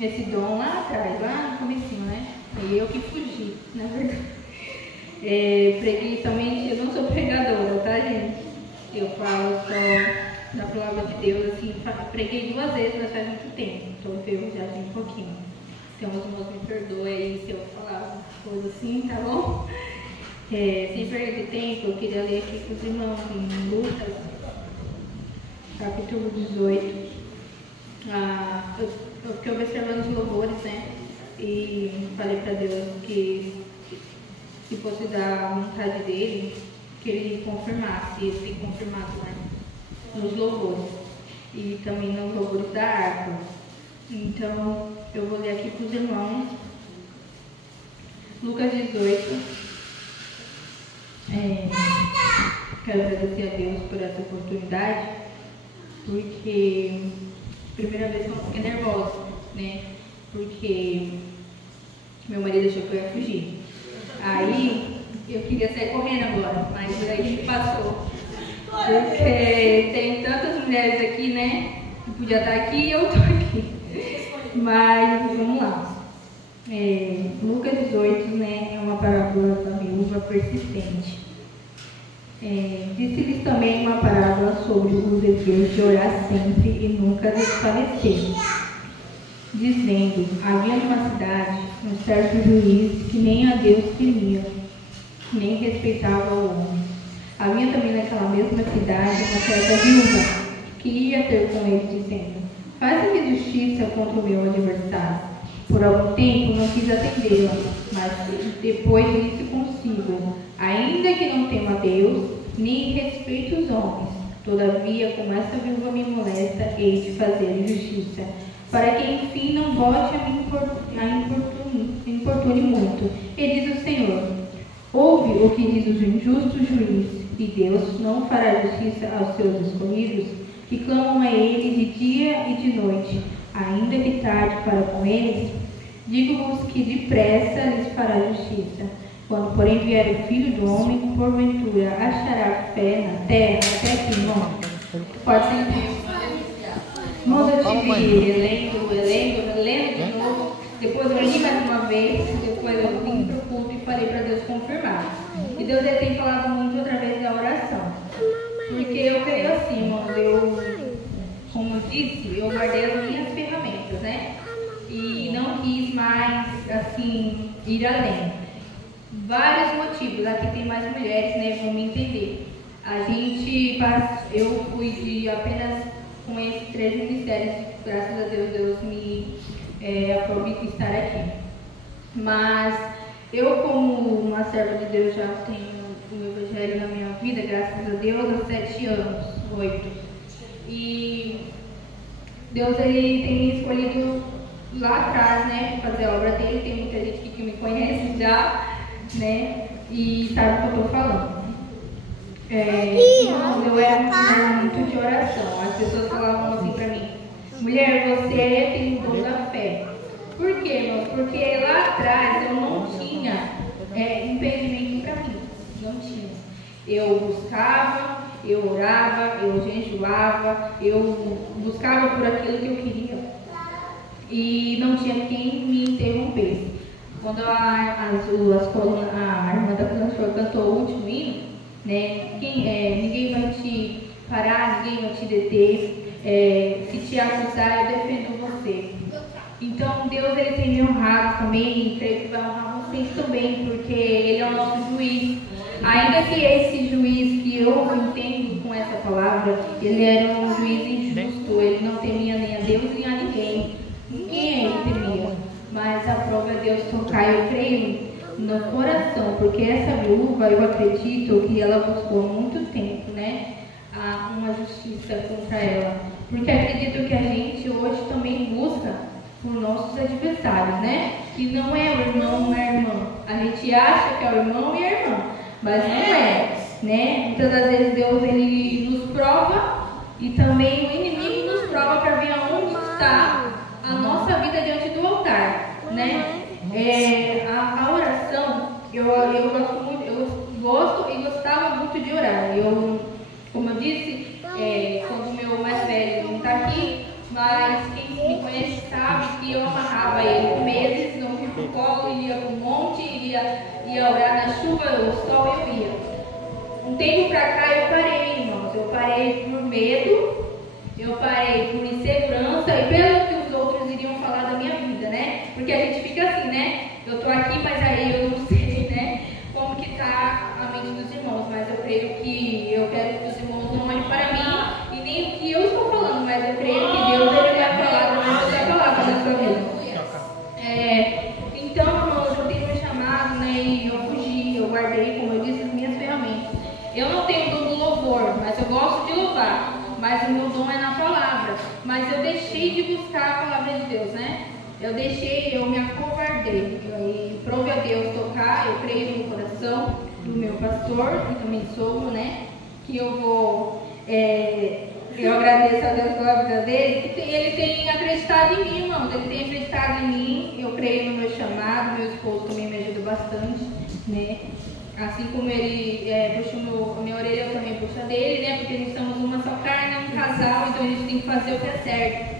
esse dom lá atrás, lá no comecinho, né? E eu que fugi, na verdade. Preguei somente, eu não sou pregadora, tá, gente? Eu falo só da palavra de Deus, assim, preguei 2 vezes, mas faz muito tempo, então eu já tenho um pouquinho. Então os irmãos me perdoem aí se eu falar coisa assim, tá bom? Sem perder tempo, eu queria ler aqui com os irmãos em Lucas, capítulo 18. Eu fiquei observando os louvores, né? E falei para Deus que se fosse da vontade dele, que ele confirmasse, ele tem confirmado, né? Nos louvores e também nos louvores da harpa. Então, eu vou ler aqui para os irmãos, Lucas 18. Quero agradecer a Deus por essa oportunidade, porque primeira vez que eu fiquei nervosa, né? Porque meu marido achou que eu ia fugir. Aí eu queria sair correndo agora, mas aí ele passou. Porque tem tantas mulheres aqui, né? Que podia estar aqui e eu estou aqui. Mas vamos lá. Lucas 18, né? É uma parábola da viúva persistente. Disse-lhes também uma parábola sobre o dever de orar sempre e nunca desfalecer, dizendo: havia numa cidade um certo juiz que nem a Deus temia, nem respeitava o homem. Havia também naquela mesma cidade uma certa viúva que ia ter com ele, dizendo: faça-me justiça contra o meu adversário. Por algum tempo não quis atendê-la, mas depois disse consigo: ainda que não tema a Deus, nem respeite os homens, todavia, como esta viúva me molesta, hei de fazer justiça, para que enfim não volte a me importune muito. E diz o Senhor: ouve o que diz o injusto juiz, e Deus não fará justiça aos seus escolhidos, que clamam a ele de dia e de noite, ainda que tarde para com eles. Digo-vos que depressa lhes fará justiça. Quando, porém, vier o Filho do Homem, porventura achará fé na terra. Até aqui, irmão. Pode sentir. Irmãos, eu tive lendo de novo. Depois eu li mais uma vez. Depois eu vim para o culto e falei para Deus confirmar. E Deus ele tem falado muito através da oração. Porque eu creio assim, irmãos. Como eu disse, eu guardei as minhas ferramentas, né? E não quis mais, assim, ir além. Vários motivos, aqui tem mais mulheres, né, vão me entender. Eu fui de apenas com esses 3 ministérios, graças a Deus, Deus me aprove estar aqui. Mas eu, como uma serva de Deus, já tenho o evangelho na minha vida, graças a Deus, há 7 anos, 8. E Deus ele tem me escolhido lá atrás, né, para fazer a obra dele. Tem muita gente que me conhece já, né, e sabe o que eu estou falando. Eu era uma mulher muito de oração. As pessoas falavam assim para mim: mulher, você tem o dom da fé. Por quê, irmão? Porque lá atrás eu não tinha impedimento para mim. Não tinha. Eu buscava, eu orava, eu jejuava, eu buscava por aquilo que eu queria. E não tinha quem me interrompesse. Quando a irmã da cantora cantou o último hino, né, ninguém vai te parar, ninguém vai te deter. Se te acusar, eu defendo você. Então Deus ele tem me honrado também, e creio que vai honrar vocês também, porque Ele é o nosso juiz. Ainda que esse juiz que eu entendo com essa palavra, ele era um juiz injusto, ele não temia nem a Deus nem a ninguém. Ninguém ele temia. Mas a prova é Deus tocar, eu creio, no coração, porque essa viúva, eu acredito que ela buscou há muito tempo, né, uma justiça contra ela. Porque acredito que a gente hoje também busca por nossos adversários, né? Que não é o irmão, não é a irmã. A gente acha que é o irmão e a irmã, mas não é, né? Muitas das vezes Deus ele nos prova e também o inimigo nos prova para ver aonde está a nossa vida diante do altar, né? A oração, eu gosto e gostava muito de orar. Como eu disse, quando o meu mais velho não está aqui, mas quem me conhece sabe que eu amarrava ia orar na chuva, o sol, eu ia. Um tempo pra cá eu parei, irmãos. Eu parei por medo, eu parei por insegurança e pelo que os outros iriam falar da minha vida, né? Porque a gente fica assim, né? Eu tô aqui, mas aí eu não sei, né? Como que tá a mente dos irmãos. Mas eu creio que eu quero que os irmãos não olhem para mim e nem o que eu estou falando, mas eu creio que Deus ele vai falar através da palavra da sua vida. Então, irmãos, eu tenho me chamado, né? E eu fugi, eu guardei, como eu disse, as minhas ferramentas. Eu não tenho dom do louvor, mas eu gosto de louvar. Mas o meu dom é na palavra. Mas eu deixei de buscar a palavra de Deus, né? Eu me acovardei. E prove a Deus tocar, eu creio no coração do meu pastor, e também sou, né? Que eu vou. Eu agradeço a Deus pela vida dele, que ele tem acreditado em mim, irmãos. Ele tem acreditado em mim. Eu creio no meu chamado. Meu esposo também me ajuda bastante, né? Assim como ele puxa a minha orelha, eu também puxo a dele, né? Porque nós somos uma só carne, um casal, então a gente tem que fazer o que é certo.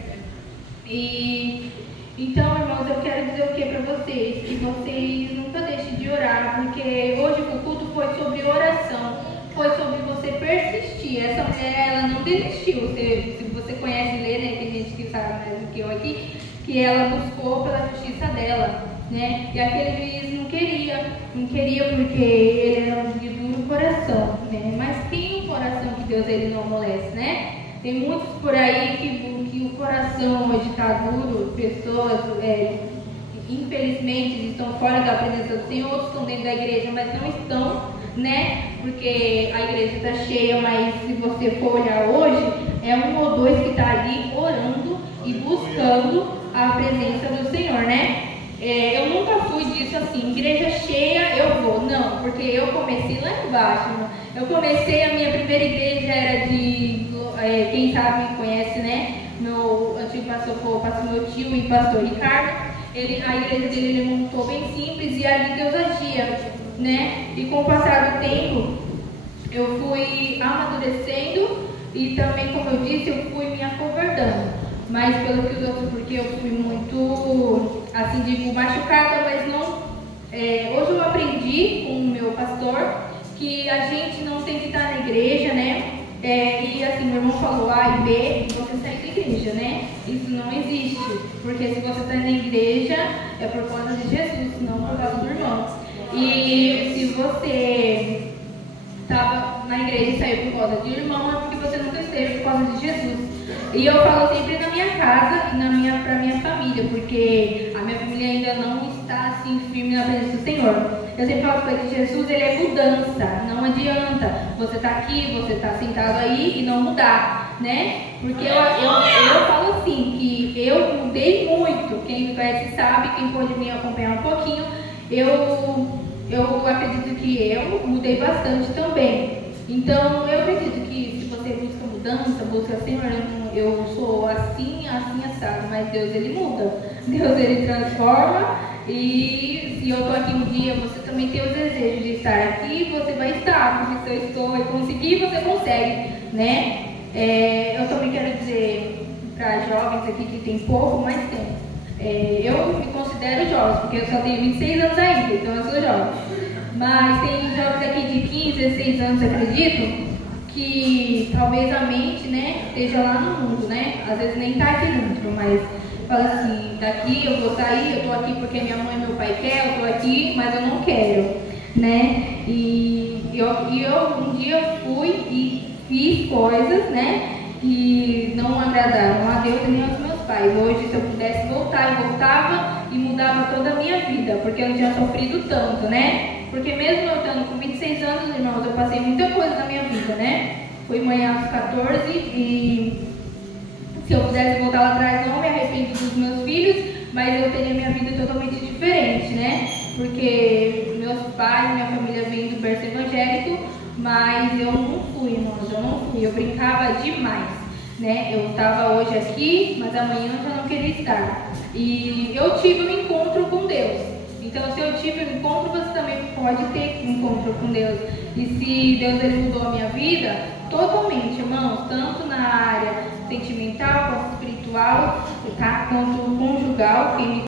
Então, irmãos, eu quero dizer o que para vocês? Que vocês nunca deixem de orar, porque hoje o culto foi sobre oração, foi sobre você persistir. Essa mulher, ela não desistiu. Se você conhece e lê, né? Tem gente que sabe mais do que eu aqui, que ela buscou pela justiça dela, né? E aquele juiz não queria porque ele era de duro coração, né? Mas tem um coração que Deus ele não amolece, né? Tem muitos por aí que o coração hoje está duro, pessoas infelizmente estão fora da presença do Senhor, outros estão dentro da igreja, mas não estão, né? Porque a igreja está cheia, mas se você for olhar hoje, é um ou dois que está ali orando e buscando a presença do Senhor, né? Eu nunca fui disso assim, igreja cheia eu vou, não, porque eu comecei lá embaixo, né? Eu comecei, a minha primeira igreja era de, quem sabe conhece, né? Meu antigo pastor foi o pastor meu tio e pastor Ricardo, a igreja dele ele montou bem simples e ali Deus agia, né? E com o passar do tempo, eu fui amadurecendo e também, como eu disse, eu fui me acovardando. Mas pelo que os outros, porque eu fui muito, assim, digo, machucada, mas não. Hoje eu aprendi com o meu pastor que a gente não tem que estar na igreja, né? E assim, meu irmão falou A e B e você sai da igreja, né? Isso não existe, porque se você está na igreja é por causa de Jesus, não por causa do irmão. E se você estava na igreja e saiu por causa de irmão, é porque você nunca esteve por causa de Jesus. E eu falo sempre na minha casa e para minha família, porque a minha família ainda não está assim firme na presença do Senhor. Eu sempre falo que Jesus ele é mudança, não adianta você estar aqui, você estar sentado aí e não mudar, né? Porque eu falo assim, que eu mudei muito, quem me conhece sabe, quem pode me acompanhar um pouquinho, eu acredito que eu mudei bastante também. Então eu acredito que se você busca mudança, busca Senhor, eu sou assim, assado, mas Deus ele muda, Deus ele transforma. E se eu estou aqui um dia, você também tem o desejo de estar aqui, você vai estar, porque se eu estou e conseguir, você consegue, né? Eu também quero dizer para jovens aqui que tem pouco, mas tem. Eu me considero jovem, porque eu só tenho 26 anos ainda, então eu sou jovem. Mas tem jovens aqui de 15, 16 anos, acredito, que talvez a mente, né, esteja lá no mundo, né? Às vezes nem está aqui dentro, mas fala assim, daqui eu vou sair, eu tô aqui porque minha mãe e meu pai querem, eu tô aqui, mas eu não quero, né? E eu um dia fui e fiz coisas, né, que não agradaram a Deus e nem aos meus pais. Hoje, se eu pudesse voltar, eu voltava e mudava toda a minha vida, porque eu não tinha sofrido tanto, né? Porque mesmo eu estando com 26 anos, irmãos, eu passei muita coisa na minha vida, né? Fui mãe aos 14 e se eu pudesse voltar lá atrás, não me arrependo dos meus filhos, mas eu teria minha vida totalmente diferente, né? Porque meus pais, minha família vem do berço evangélico, mas eu não fui, irmãos, eu não fui. Eu brincava demais, né? Eu estava hoje aqui, mas amanhã eu já não queria estar. E eu tive um encontro com Deus. Então, se eu tive um encontro, você também pode ter um encontro com Deus. E se Deus ele mudou a minha vida, totalmente, irmãos, tanto na área sentimental, quanto espiritual, tá? Quanto conjugal, quem me